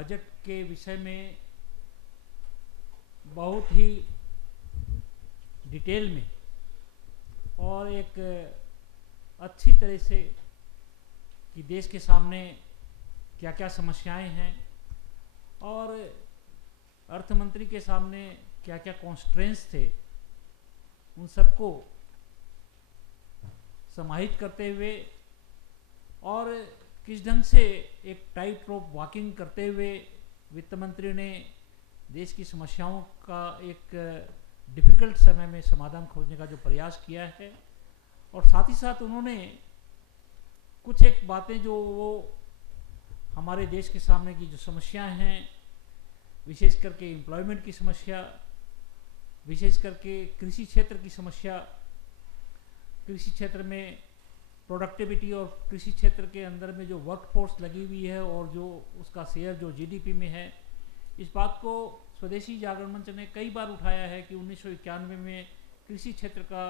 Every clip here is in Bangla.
बजट के विषय में बहुत ही डिटेल में और एक अच्छी तरह से कि देश के सामने क्या क्या समस्याएं हैं और अर्थमंत्री के सामने क्या क्या कॉन्स्ट्रेंट्स थे, उन सबको समाहित करते हुए और किस ढंग से एक टाइट रोप वॉकिंग करते हुए वित्त मंत्री ने देश की समस्याओं का एक डिफ़िकल्ट समय में समाधान खोजने का जो प्रयास किया है, और साथ ही साथ उन्होंने कुछ एक बातें जो वो हमारे देश के सामने की जो समस्याएं हैं, विशेष करके एम्प्लॉयमेंट की समस्या, विशेष करके कृषि क्षेत्र की समस्या, कृषि क्षेत्र में प्रोडक्टिविटी और कृषि क्षेत्र के अंदर में जो वर्कफोर्स लगी हुई है और जो उसका शेयर जो जीडीपी में है, इस बात को स्वदेशी जागरण मंच ने कई बार उठाया है कि 1991 में कृषि क्षेत्र का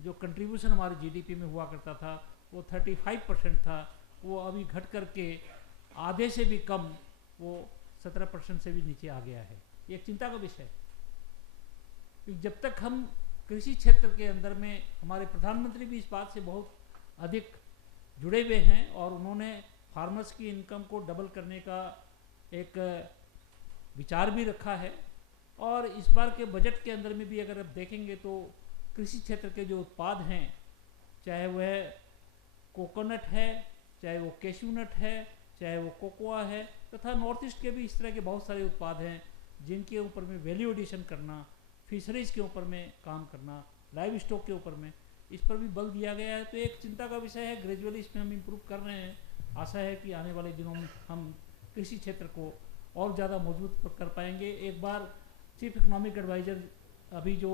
जो कंट्रीब्यूशन हमारे जीडीपी में हुआ करता था वो 35% था, वो अभी घट करके आधे से भी कम, वो 17% से भी नीचे आ गया है। ये एक चिंता का विषय है। जब तक हम कृषि क्षेत्र के अंदर में, हमारे प्रधानमंत्री भी इस बात से बहुत अधिक जुड़े हुए हैं और उन्होंने फार्मर्स की इनकम को डबल करने का एक विचार भी रखा है, और इस बार के बजट के अंदर में भी अगर आप देखेंगे तो कृषि क्षेत्र के जो उत्पाद हैं, चाहे वह कोकोनट है, चाहे वो कैश्यू नट है, चाहे वो कोकोआ है, तथा नॉर्थ ईस्ट के भी इस तरह के बहुत सारे उत्पाद हैं जिनके ऊपर में वैल्यू एडिशन करना, फिशरीज के ऊपर में काम करना, लाइव स्टॉक के ऊपर में, इस पर भी बल दिया गया है। तो एक चिंता का विषय है। ग्रेजुअली इसमें हम इम्प्रूव कर रहे हैं। आशा है कि आने वाले दिनों में हम कृषि क्षेत्र को और ज़्यादा मजबूत कर पाएंगे। एक बार चीफ इकोनॉमिक एडवाइज़र अभी जो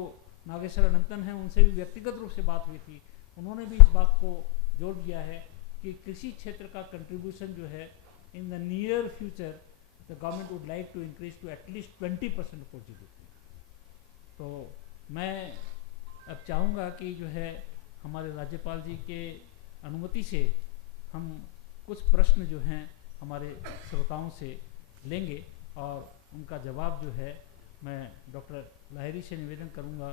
नागेश्वर अनंतन हैं, उनसे भी व्यक्तिगत रूप से बात हुई थी, उन्होंने भी इस बात को जोर दिया है कि कृषि क्षेत्र का कंट्रीब्यूशन जो है in the near future the government would like to increase to at least 20% for GDP. तो मैं अब चाहूँगा कि जो है हमारे राज्यपाल जी के अनुमति से हम कुछ प्रश्न जो हैं हमारे श्रोताओं से लेंगे और उनका जवाब जो है मैं डॉक्टर लाहिरी से निवेदन करूंगा,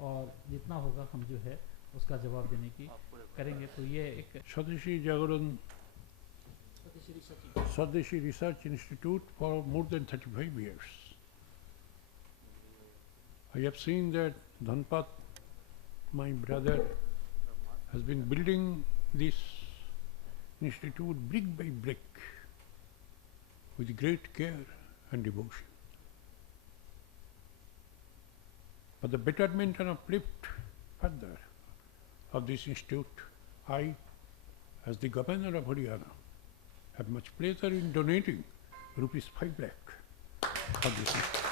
और जितना होगा हम जो है उसका जवाब देने की करेंगे। तो ये एक स्वदेशी जागरण Swadeshi Research Institute for more than 35 years. I have seen that Dhanpat, my brother, has been building this institute brick by brick with great care and devotion. For the betterment and uplift further of this institute, I, as the Governor of Haryana, have much pleasure in donating rupees 5 lakh for this institute.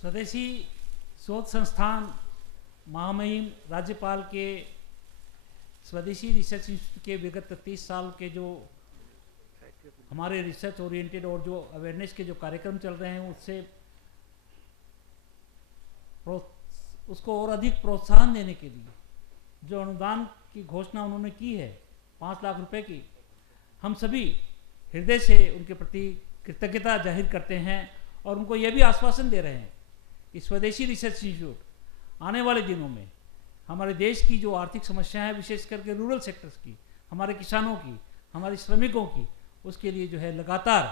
स्वदेशी शोध संस्थान महामहिम राज्यपाल के स्वदेशी रिसर्च इंस्टीट्यूट के विगत 30 साल के जो हमारे रिसर्च ओरिएंटेड और जो अवेयरनेस के जो कार्यक्रम चल रहे हैं, उससे उसको और अधिक प्रोत्साहन देने के लिए जो अनुदान की घोषणा उन्होंने की है 5 लाख रुपए की, हम सभी हृदय से उनके प्रति कृतज्ञता जाहिर करते हैं और उनको यह भी आश्वासन दे रहे हैं कि स्वदेशी रिसर्च इंस्टीट्यूट आने वाले दिनों में हमारे देश की जो आर्थिक समस्याएं हैं, विशेष करके रूरल सेक्टर्स की, हमारे किसानों की, हमारे श्रमिकों की, उसके लिए जो है लगातार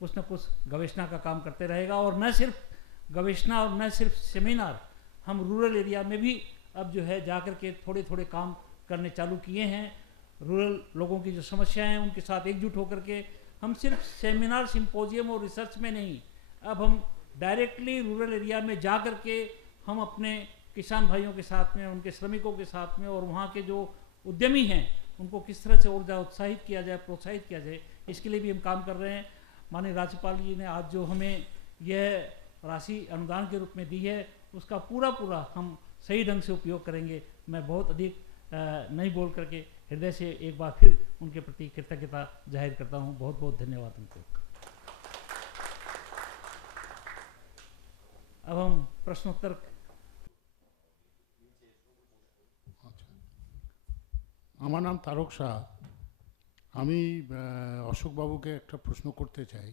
कुछ न कुछ गवेषणा का काम करते रहेगा। और न सिर्फ गवेषणा और न सिर्फ सेमिनार, हम रूरल एरिया में भी अब जो है जाकर के थोड़े थोड़े काम करने चालू किए हैं। रूरल लोगों की जो समस्याएं हैं उनके साथ एकजुट होकर के हम सिर्फ सेमिनार, सिंपोजियम और रिसर्च में नहीं, अब हम डायरेक्टली रूरल एरिया में जा कर के हम अपने किसान भाइयों के साथ में, उनके श्रमिकों के साथ में और वहाँ के जो उद्यमी हैं उनको किस तरह से और ज़्यादा उत्साहित किया जाए, प्रोत्साहित किया जाए, इसके लिए भी हम काम कर रहे हैं। माननीय राज्यपाल जी ने आज जो हमें यह राशि अनुदान के रूप में दी है, उसका पूरा हम सही ढंग से उपयोग करेंगे। मैं बहुत अधिक नहीं बोल करके हृदय से एक बार फिर उनके प्रति कृतज्ञता जाहिर करता हूँ। बहुत बहुत धन्यवाद उनको। अब हम प्रश्नोत्तर আমার নাম তারক শাহ। আমি অশোকবাবুকে একটা প্রশ্ন করতে চাই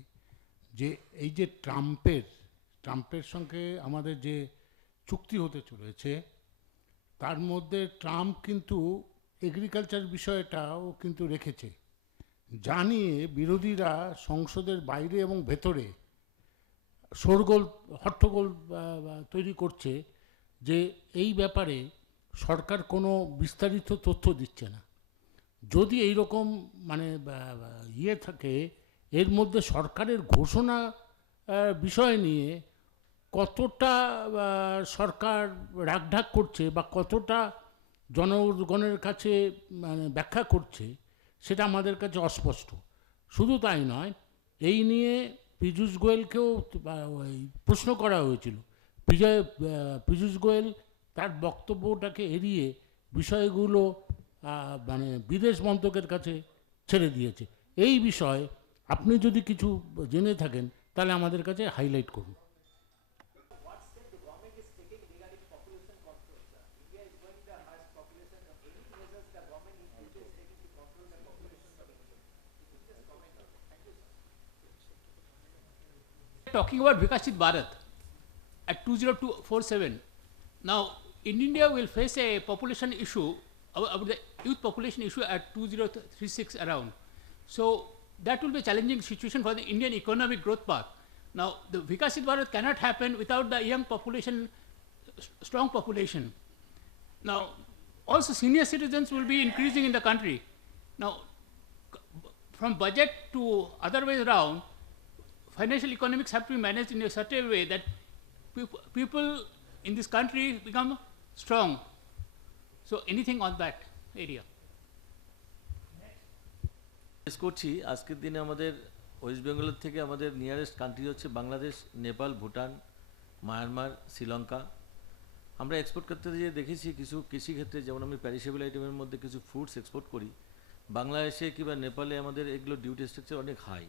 যে এই যে ট্রাম্পের সঙ্গে আমাদের যে চুক্তি হতে চলেছে তার মধ্যে ট্রাম্প কিন্তু এগ্রিকালচার বিষয়টাও কিন্তু রেখেছে, জানিয়ে বিরোধীরা সংসদের বাইরে এবং ভেতরে শোরগোল হট্টগোল তৈরি করছে যে এই ব্যাপারে সরকার কোনো বিস্তারিত তথ্য দিচ্ছে না। যদি এই রকম মানে ইয়ে থাকে, এর মধ্যে সরকারের ঘোষণা বিষয় নিয়ে কতটা সরকার রাগঢাক করছে বা কতটা জনগণের কাছে মানে ব্যাখ্যা করছে সেটা আমাদের কাছে অস্পষ্ট। শুধু তাই নয়, এই নিয়ে পীযূষ গোয়েলকেও ওই প্রশ্ন করা হয়েছিল। পীযূষ গোয়েল তার বক্তব্যটাকে এড়িয়ে বিষয়গুলো মানে বিদেশ মন্ত্রকের কাছে ছেড়ে দিয়েছে। এই বিষয়ে আপনি যদি কিছু জেনে থাকেন তাহলে আমাদের কাছে হাইলাইট করুন। Talking about Vikasit Bharat at 20247. Now, in India, we'll face a population issue, about the youth population issue at 2036 around. So, that will be a challenging situation for the Indian economic growth path. Now, the Vikasit Bharat cannot happen without the young population, strong population. Now, also senior citizens will be increasing in the country. Now, from budget to other ways around, financial economics have to be managed in a certain way that people in this country become strong. So anything on that area? করছি আজকের দিনে আমাদের ওয়েস্ট বেঙ্গলের থেকে আমাদের নিয়ারেস্ট কান্ট্রি হচ্ছে বাংলাদেশ, নেপাল, ভুটান, মায়ানমার, শ্রীলঙ্কা। আমরা এক্সপোর্ট করতে গিয়ে দেখেছি কিছু কৃষিক্ষেত্রে, যেমন আমি প্যারিসেবল আইটেমের মধ্যে কিছু ফ্রুটস এক্সপোর্ট করি, বাংলাদেশে কিংবা নেপালে আমাদের এগুলো ডিউটি স্ট্রাকচার অনেক হাই।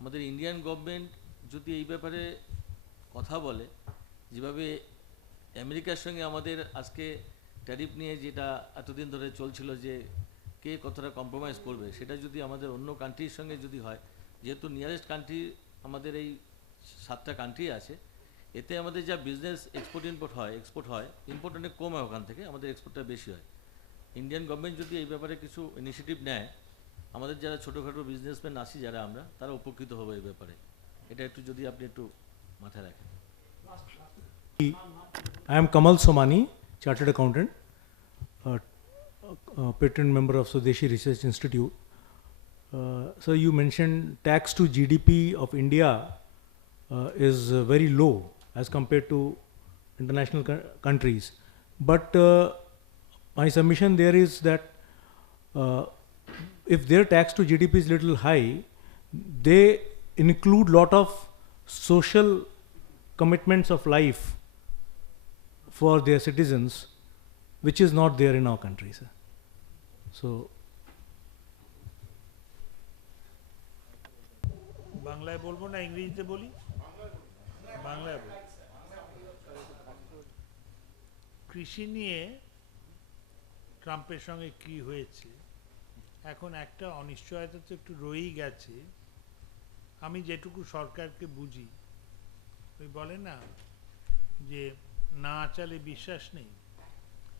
আমাদের ইন্ডিয়ান গভর্নমেন্ট যদি এই ব্যাপারে কথা বলে, যেভাবে আমেরিকার সঙ্গে আমাদের আজকে ট্যারিফ নিয়ে যেটা এতদিন ধরে চলছিল যে কে কতটা কম্প্রোমাইজ করবে, সেটা যদি আমাদের অন্য কান্ট্রির সঙ্গে যদি হয়, যেহেতু নিয়ারেস্ট কান্ট্রি আমাদের এই 7টা কান্ট্রি আছে, এতে আমাদের যা বিজনেস এক্সপোর্ট হয়, ইম্পোর্ট অনেক কম হয় ওখান থেকে, আমাদের এক্সপোর্টটা বেশি হয়। ইন্ডিয়ান গভর্নমেন্ট যদি এই ব্যাপারে কিছু ইনিশিয়েটিভ নেয়, আমাদের যারা ছোটোখাটো বিজনেসম্যান আছি যারা আমরা, তারা উপকৃত হবে এই ব্যাপারে। এটা একটু যদি আপনি একটু মাথায় রাখেন। I am Kamal Somani, Chartered Accountant, patron member of Swadeshi Research Institute. So you mentioned tax to GDP of India is very low as compared to international countries. But my submission there is that if their tax to GDP is little high, they include lot of social commitments of life for their citizens, which is not there in our country, sir. So বাংলায় বলবো না ইংরেজিতে বলি? বাংলায় বলি। কৃষি নিয়ে ট্রাম্পের সঙ্গে কি হয়েছে, এখন একটা অনিশ্চয়তা তো একটু রয়েই গেছে। আমি যেটুকু সরকারকে বুঝি, ওই বলে না যে না চালে বিশ্বাস নেই,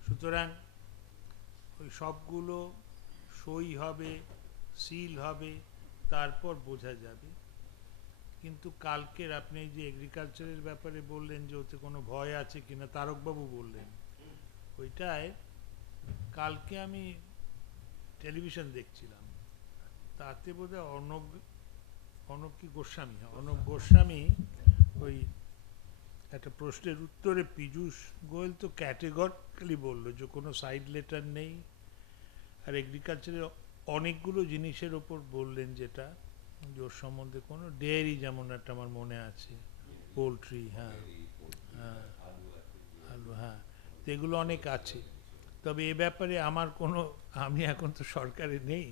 সুতরাং ওই সবগুলো সই হবে, সিল হবে, তারপর বোঝা যাবে। কিন্তু কালকের আপনি যে এগ্রিকালচারের ব্যাপারে বললেন যে ওতে কোনো ভয় আছে কিনা, তারকবাবু বললেন, ওইটায় কালকে আমি টেলিভিশন দেখছিলাম, তাতে বোধহয় অর্ণব গোস্বামী ওই একটা প্রশ্নের উত্তরে পীযূষ গোয়েল তো ক্যাটেগরিক্যালি বললো যে কোনো সাইড লেটার নেই, আর এগ্রিকালচারের অনেকগুলো জিনিসের ওপর বললেন যেটা ওর সম্বন্ধে কোনো ডেয়ারি, যেমন একটা আমার মনে আছে, পোলট্রি, হ্যাঁ হ্যাঁ আলু, হ্যাঁ, তো এগুলো অনেক আছে। তবে এ ব্যাপারে আমার কোনো, আমি এখন তো সরকারে নেই,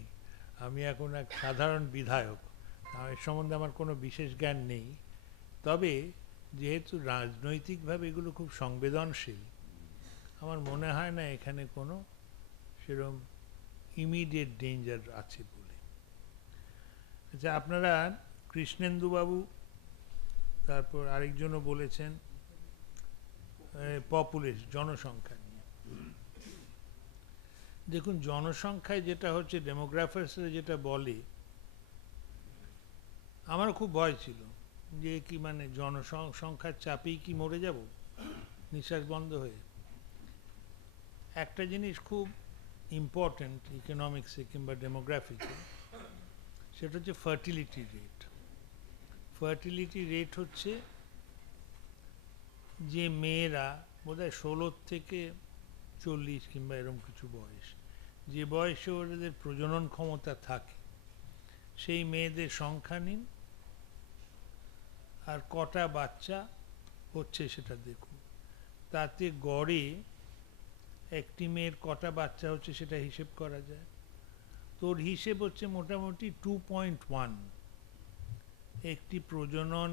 আমি এখন এক সাধারণ বিধায়ক, এর সম্বন্ধে আমার কোনো বিশেষ জ্ঞান নেই। তবে যেহেতু রাজনৈতিকভাবে এগুলো খুব সংবেদনশীল, আমার মনে হয় না এখানে কোনো সেরকম ইমিডিয়েট ডেঞ্জার আছে বলে। আচ্ছা, আপনারা কৃষ্ণেন্দুবাবু, তারপর আরেকজনও বলেছেন জনসংখ্যা নিয়ে। দেখুন, জনসংখ্যায় যেটা হচ্ছে, ডেমোগ্রাফার্সরা যেটা বলে, আমার খুব ভয় ছিল যে কি মানে জনসংখ্যার চাপেই কি মরে যাব নিঃশ্বাস বন্ধ হয়ে। একটা জিনিস খুব ইম্পর্ট্যান্ট ইকোনমিক্সে কিংবা ডেমোগ্রাফিতে, সেটা হচ্ছে ফার্টিলিটি রেট। ফার্টিলিটি রেট হচ্ছে যে মেয়েরা বোধহয় 16 থেকে 40 কিংবা এরকম কিছু বয়স, যে বয়সে ওদের প্রজনন ক্ষমতা থাকে, সেই মেয়েদের সংখ্যা নিন আর কটা বাচ্চা হচ্ছে সেটা দেখুন। তাতে গড়ে একটি মেয়ের কটা বাচ্চা হচ্ছে সেটা হিসেব করা যায়। তোর হিসেব হচ্ছে মোটামুটি 2.1। একটি প্রজনন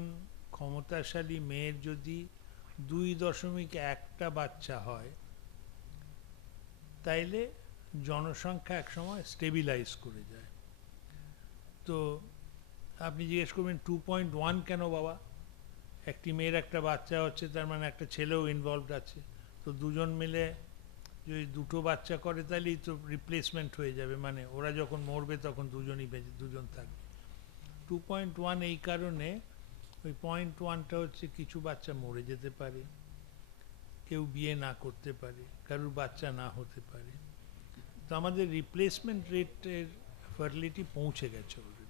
ক্ষমতাশালী মেয়ের যদি 2.1টা বাচ্চা হয়, তাইলে জনসংখ্যা একসময় স্টেবিলাইজ করে যায়। তো আপনি জিজ্ঞেস করবেন 2.1 কেন বাবা? একটি মেয়ের একটা বাচ্চা হচ্ছে, তার মানে একটা ছেলেও ইনভলভড আছে। তো দুজন মিলে যদি দুটো বাচ্চা করে তাহলেই তো রিপ্লেসমেন্ট হয়ে যাবে, মানে ওরা যখন মরবে তখন দুজন থাকবে। 2.1 এই কারণে, ওই 0.1টা হচ্ছে কিছু বাচ্চা মরে যেতে পারে, কেউ বিয়ে না করতে পারে, কারোর বাচ্চা না হতে পারে। তো আমাদের রিপ্লেসমেন্ট রেটের ফার্টিলিটি পৌঁছে গেছে অলরেডি।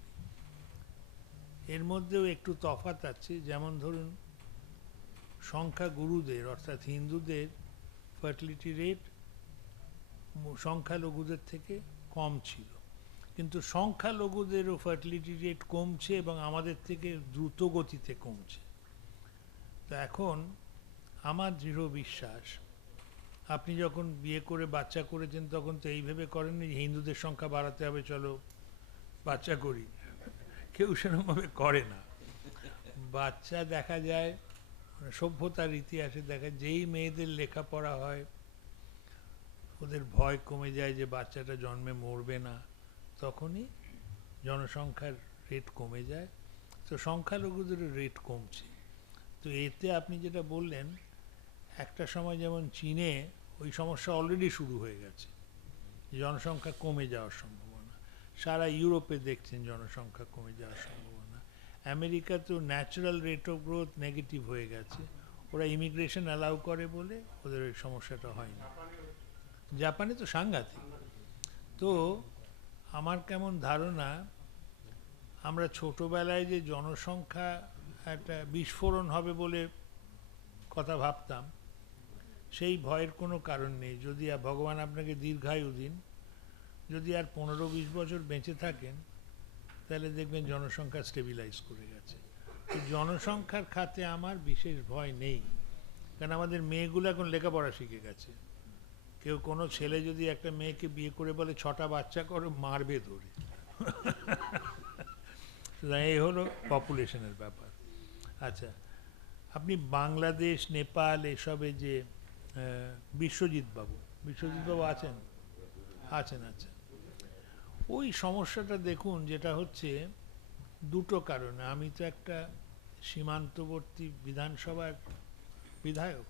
এর মধ্যেও একটু তফাৎ আছে, যেমন ধরুন সংখ্যাগুরুদের অর্থাৎ হিন্দুদের ফার্টিলিটি রেট সংখ্যালঘুদের থেকে কম ছিল, কিন্তু সংখ্যালঘুদেরও ফার্টিলিটি রেট কমছে এবং আমাদের থেকে দ্রুত গতিতে কমছে। তো এখন আমার দৃঢ় বিশ্বাস, আপনি যখন বিয়ে করে বাচ্চা করেছেন তখন তো এই ভেবে করেননি যে হিন্দুদের সংখ্যা বাড়াতে হবে, চলো বাচ্চা করি। কেউ সেরকমভাবে করে না। বাচ্চা দেখা যায়, সভ্যতার ইতিহাসে দেখা, যেই মেয়েদের লেখাপড়া হয়, ওদের ভয় কমে যায় যে বাচ্চাটা জন্মে মরবে না, তখনই জনসংখ্যার রেট কমে যায়। তো সংখ্যালঘুদের রেট কমছে। তো এতে আপনি যেটা বললেন, একটা সময় যেমন চীনে ওই সমস্যা অলরেডি শুরু হয়ে গেছে, জনসংখ্যা কমে যাওয়ার সম্ভাবনা। সারা ইউরোপে দেখছেন জনসংখ্যা কমে যাওয়ার সম্ভাবনা। আমেরিকাতেও natural rate of growth negative হয়ে গেছে, ওরা ইমিগ্রেশন অ্যালাউ করে বলে ওদের ওই সমস্যাটা হয় না। জাপানে তো সাংঘাতিক। তো আমার কেমন ধারণা, আমরা ছোটবেলায় যে জনসংখ্যা একটা বিস্ফোরণ হবে বলে কথা ভাবতাম, সেই ভয়ের কোনো কারণ নেই। যদি ভগবান আপনাকে দীর্ঘায়ু দিন, যদি আর 15-20 বছর বেঁচে থাকেন, তাহলে দেখবেন জনসংখ্যা স্টেবিলাইজ করে গেছে। তো জনসংখ্যার খাতে আমার বিশেষ ভয় নেই, কারণ আমাদের মেয়েগুলো এখন লেখাপড়া শিখে গেছে। কেউ কোনো ছেলে যদি একটা মেয়েকে বিয়ে করে বলে 6টা বাচ্চা করো, মারবে ধরে। এই হলো পপুলেশনের ব্যাপার। আচ্ছা, আপনি বাংলাদেশ, নেপাল এসবে যে বিশ্বজিৎ বাবু আছেন? আচ্ছা, ওই সমস্যাটা দেখুন, যেটা হচ্ছে দুটো কারণে। আমি তো একটা সীমান্তবর্তী বিধানসভার বিধায়ক,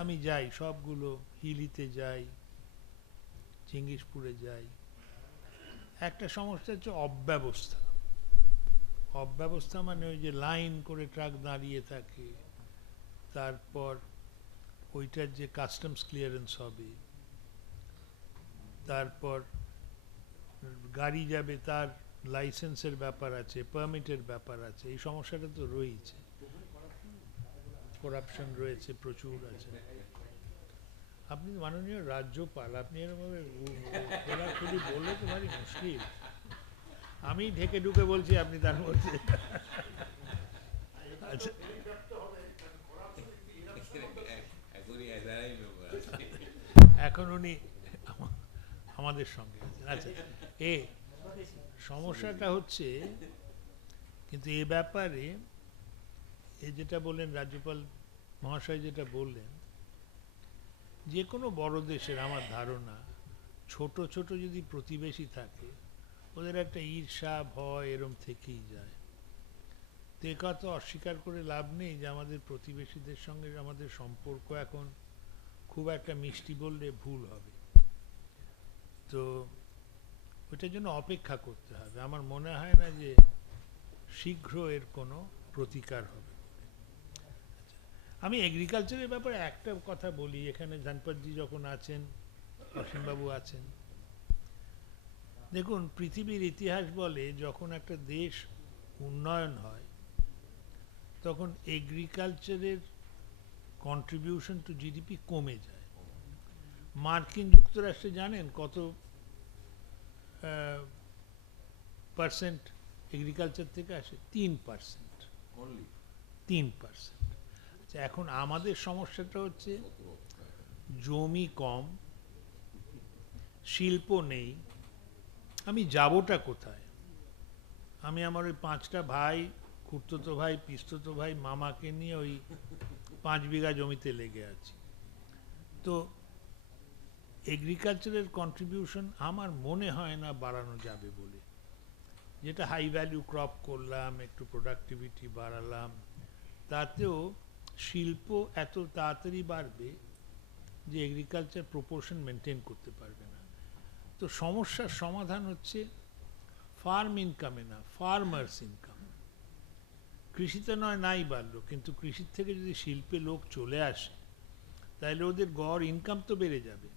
আমি যাই সবগুলো, হিলিতে যাই, চিঙ্গিসপুরে যাই। একটা সমস্যা হচ্ছে অব্যবস্থা মানে ওই যে লাইন করে ট্রাক দাঁড়িয়ে থাকে, তারপর ওইটার যে কাস্টমস ক্লিয়ারেন্স হবে, তারপর গাড়ি যাবে তার লাইসেন্সের ব্যাপার আছে, পারমিটের ব্যাপার আছে, এই সমস্যাটা তো রয়েছে। করাপশন রয়েছে, প্রচুর আছে। আপনি মাননীয় রাজ্যপাল, আপনি এরকমভাবে খোলাখুলি বললে তো ভারী মুশকিল। আমি ঢেকে ঢুকে বলছি, আপনি তার মধ্যে। আচ্ছা, এখন উনি আমাদের সঙ্গে আছেন। আচ্ছা, সমস্যাটা হচ্ছে, কিন্তু এ ব্যাপারে এই যেটা বললেন রাজ্যপাল মহাশয় যেটা বললেন, যে কোনো বড় দেশের আমার ধারণা ছোট ছোট যদি প্রতিবেশী থাকে ওদের একটা ঈর্ষা ভয় এরম থেকেই যায়। তো এ কথা অস্বীকার করে লাভ নেই যে আমাদের প্রতিবেশীদের সঙ্গে আমাদের সম্পর্ক এখন খুব একটা মিষ্টি বললে ভুল হবে। তো ওটার জন্য অপেক্ষা করতে হবে। আমার মনে হয় না যে শীঘ্র এর কোনো প্রতিকার হবে। আমি এগ্রিকালচারের ব্যাপারে একটা কথা বলি, এখানে ধনপতজি যখন আছেন, অসীমবাবু আছেন, দেখুন পৃথিবীর ইতিহাস বলে যখন একটা দেশ উন্নয়ন হয় তখন এগ্রিকালচারের কন্ট্রিবিউশন টু জিডিপি কমে যায়। মার্কিন যুক্তরাষ্ট্রে জানেন কত পার্সেন্ট এগ্রিকালচার থেকে আসে? 3%। 3%। আচ্ছা, এখন আমাদের সমস্যাটা হচ্ছে জমি কম, শিল্প নেই, আমি যাবোটা কোথায়? আমি আমার ওই 5টা ভাই, খুড়তুতো ভাই, পিসতুতো ভাই, মামাকে নিয়ে ওই 5 বিঘা জমিতে লেগে আছি। তো এগ্রিকালচারের কন্ট্রিবিউশন আমার মনে হয় না বাড়ানো যাবে বলে। যেটা হাই ভ্যালু ক্রপ করলাম, একটু প্রোডাক্টিভিটি বাড়ালাম, তাতেও শিল্প এত তাড়াতাড়ি বাড়বে যে এগ্রিকালচার প্রপোর্শন মেনটেন করতে পারবে না। তো সমস্যার সমাধান হচ্ছে ফার্ম ইনকামে না, ফার্মার্স ইনকাম। কৃষিতে নয় নাই বাড়লো, কিন্তু কৃষির থেকে যদি শিল্পে লোক চলে আসে তাহলে ওদের গড় ইনকাম তো বেড়ে যাবে।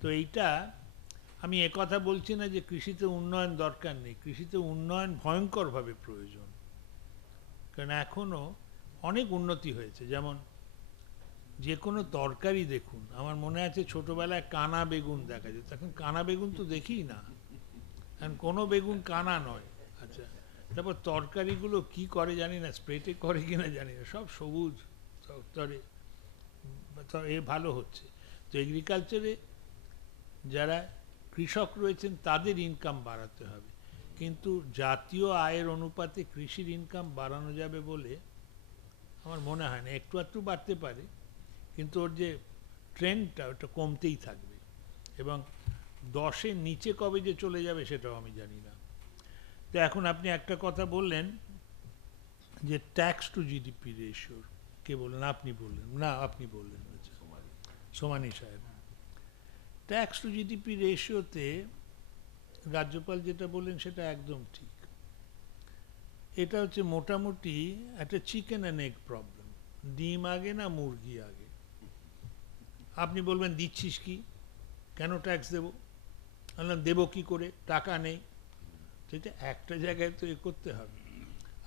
তো এইটা আমি একথা বলছি না যে কৃষিতে উন্নয়ন দরকার নেই, কৃষিতে উন্নয়ন ভয়ঙ্করভাবে প্রয়োজন। কারণ এখনো অনেক উন্নতি হয়েছে। যেমন যে কোনো তরকারি দেখুন, আমার মনে আছে ছোটবেলায় কানা বেগুন দেখা যেত, এখন কানা বেগুন তো দেখি না, এখন কোনো বেগুন কানা নয়। আচ্ছা, তারপর তরকারিগুলো কি করে জানি না, স্প্রেতে করে কিনা জানি না, সব সবুজ তরে এ ভালো হচ্ছে। তো এগ্রিকালচারে যারা কৃষক রয়েছেন তাদের ইনকাম বাড়াতে হবে, কিন্তু জাতীয় আয়ের অনুপাতে কৃষির ইনকাম বাড়ানো যাবে বলে আমার মনে হয় না। একটু একটু বাড়তে পারে, কিন্তু ওর যে ট্রেন্ডটা ওটা কমতেই থাকবে, এবং 10-এর নিচে কবে যে চলে যাবে সেটাও আমি জানি না। তো এখন আপনি একটা কথা বললেন যে ট্যাক্স টু জিডিপি রেশিও, কে বললেন? আপনি বললেন না? আপনি বললেন, আচ্ছা, সোমানি সাহেব। ট্যাক্স টু জিডিপি রেশিওতে রাজ্যপাল যেটা বললেন সেটা একদম ঠিক। এটা হচ্ছে মোটামুটি একটা চিকেন অ্যান্ড এগ প্রবলেম, ডিম আগে না মুরগি আগে। আপনি বলবেন দিচ্ছিস কি, কেন ট্যাক্স দেবো? বললাম দেবো কী করে, টাকা নেই। সেটা একটা জায়গায় তো এ করতে হবে।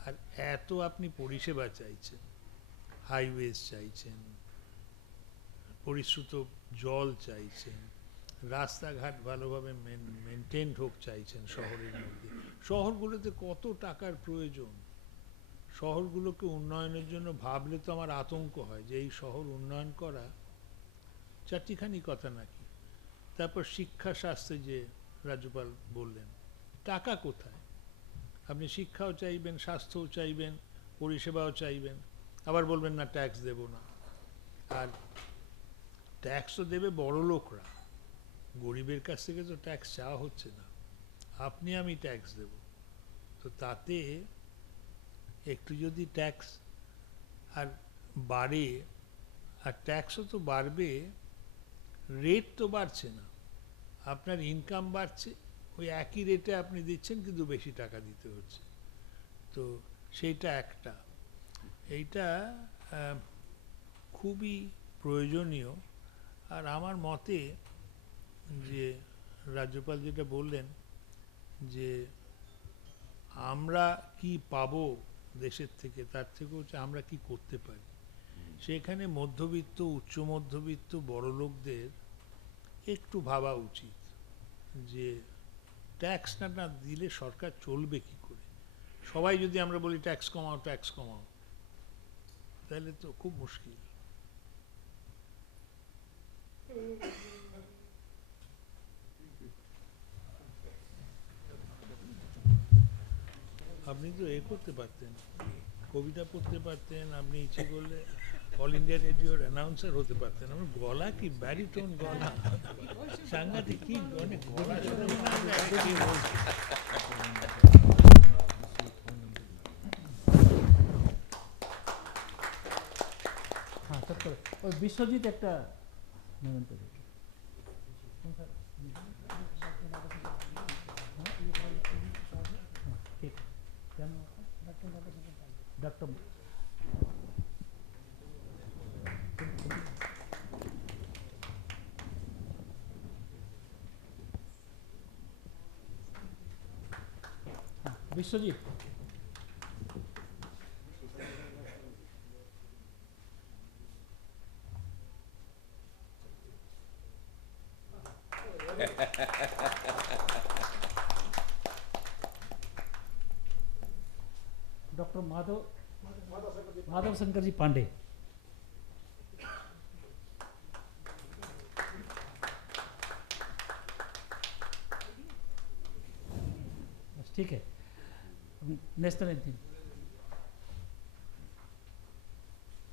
আর এত আপনি পরিষেবা চাইছেন, হাইওয়েজ চাইছেন, পরিশ্রুত জল চাইছেন, রাস্তাঘাট ভালোভাবে মেনটেন হোক চাইছেন শহরের মধ্যে। শহরগুলোতে কত টাকার প্রয়োজন, শহরগুলোকে উন্নয়নের জন্য ভাবলে তো আমার আতঙ্ক হয় যে এই শহর উন্নয়ন করা চারটিখানি কথা নাকি। তারপর শিক্ষা শাস্ত্রে যে রাজ্যপাল বললেন, টাকা কোথায়? আপনি শিক্ষাও চাইবেন, স্বাস্থ্যও চাইবেন, পরিষেবাও চাইবেন, আবার বলবেন না ট্যাক্স দেব না। আর ট্যাক্স তো দেবে বড় লোকরা, গরিবের কাছ থেকে তো ট্যাক্স চাওয়া হচ্ছে না, আপনি আমি ট্যাক্স দেব। তো তাতে একটু যদি ট্যাক্স আর বাড়ে, আর ট্যাক্সও তো বাড়বে, রেট তো বাড়ছে না, আপনার ইনকাম বাড়ছে, ওই একই রেটে আপনি দিচ্ছেন কিন্তু বেশি টাকা দিতে হচ্ছে। তো সেইটা একটা, এইটা খুবই প্রয়োজনীয়। আর আমার মতে যে রাজ্যপাল যেটা বললেন যে আমরা কি পাবো দেশের থেকে, তার থেকে হচ্ছে আমরা কি করতে পারি। সেখানে মধ্যবিত্ত, উচ্চ মধ্যবিত্ত, বড় লোকদের একটু ভাবা উচিত যে ট্যাক্স না দিলে সরকার চলবে কি করে। সবাই যদি আমরা বলি ট্যাক্স কমাও ট্যাক্স কমাও, তাহলে তো খুব মুশকিল। আপনি তো এ করতে পারতেন, কবিতা পড়তে পারতেন, আপনি ইচ্ছে করলে অল ইন্ডিয়া রেডিওর অ্যানাউন্সার হতে পারতেন। আমার গলা কি ব্যারিটোন গলা, সাংঘাতিক কি অনেক গলা শুনে মনে হয় না কে বলছে। হ্যাঁ সত্য, ওই বিশ্বজিৎ একটা মেমেন্টো দিন। ঠিক কেন ডক্টর বিশ্বজিৎ डॉक्टर माधव शंकर जी पांडे। बस ठीक है, नेशनल एंथम।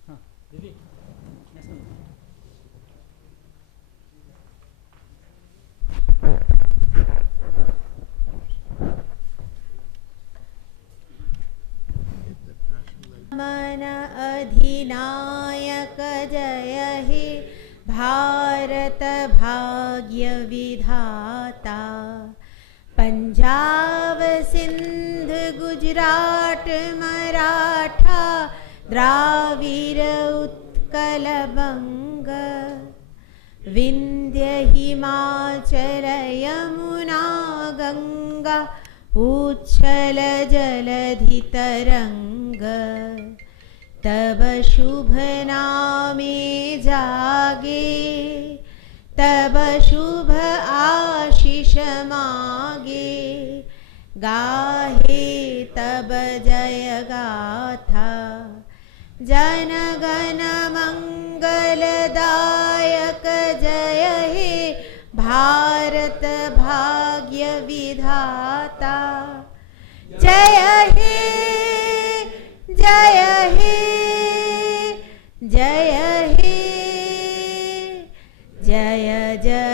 हाँ दीदी नेशनल मन अधिनायक जय हे भारत भाग्य विधाता। पंजाब सिंध गुजरात मराठा द्राविड़ उत्कल बंग। विंध्य हिमाचल यमुना गंगा उच्छल जलधि तरंग। तब शुभ नामे जागे, तब शुभ आशीष मागे। गाहे तब जय गाथा, जन गण मंगलदायक जय हे भारत भाग्य विधाता। जय हे जय हे जय हे जय जय